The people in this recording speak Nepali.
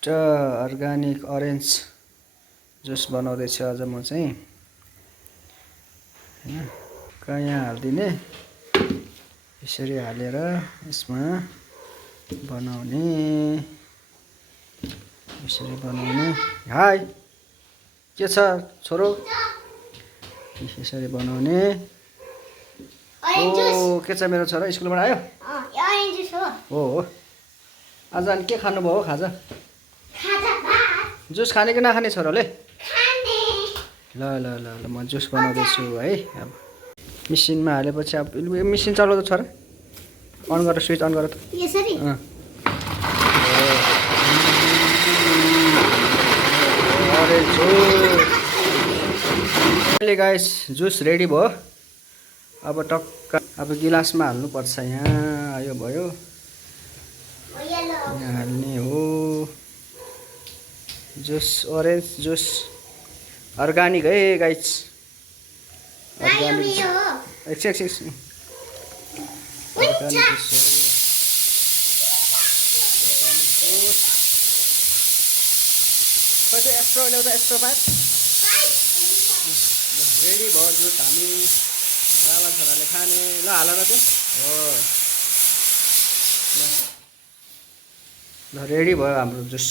अर्ग्यानिक अरेन्ज जुस बनाउँदैछु आज म चाहिँ हैन। यहाँ हाल्दिने यसरी हालेर यसमा बनाउने, यसरी बनाउने। हाय के छ छोरो? यसरी बनाउने। ओ के छ मेरो छोरा स्कुलबाट आयो? हो हो। आज अनि के खानु भयो खाजा? जुस खाने कि नखाने छोराले? ल ल ल ल म जुस बनाउँदैछु है। अब मिसिनमा हालेपछि अब मिसिन चलाउँदा छोरा अन गरेर स्विच अन गर त। यसरी अरे जुस अहिले गाइस जुस रेडी भयो। अब टक्क अब गिलासमा हाल्नुपर्छ। यहाँ आयो भयो, यहाँ हाल्ने हो जुस, ओरेन्ज जुस अर्ग्यानिक है गाइस। अर्ग्यानिक एकछिन अर्ग्यानिक जुस हो। त्यो एक्स्ट्रा ल्याउँदा एक्स्ट्रा पाइप रेडी भयो जुस। हामी बाबा छोराले खाने। ल हाल न त्यो हो। ल रेडी भयो हाम्रो जुस।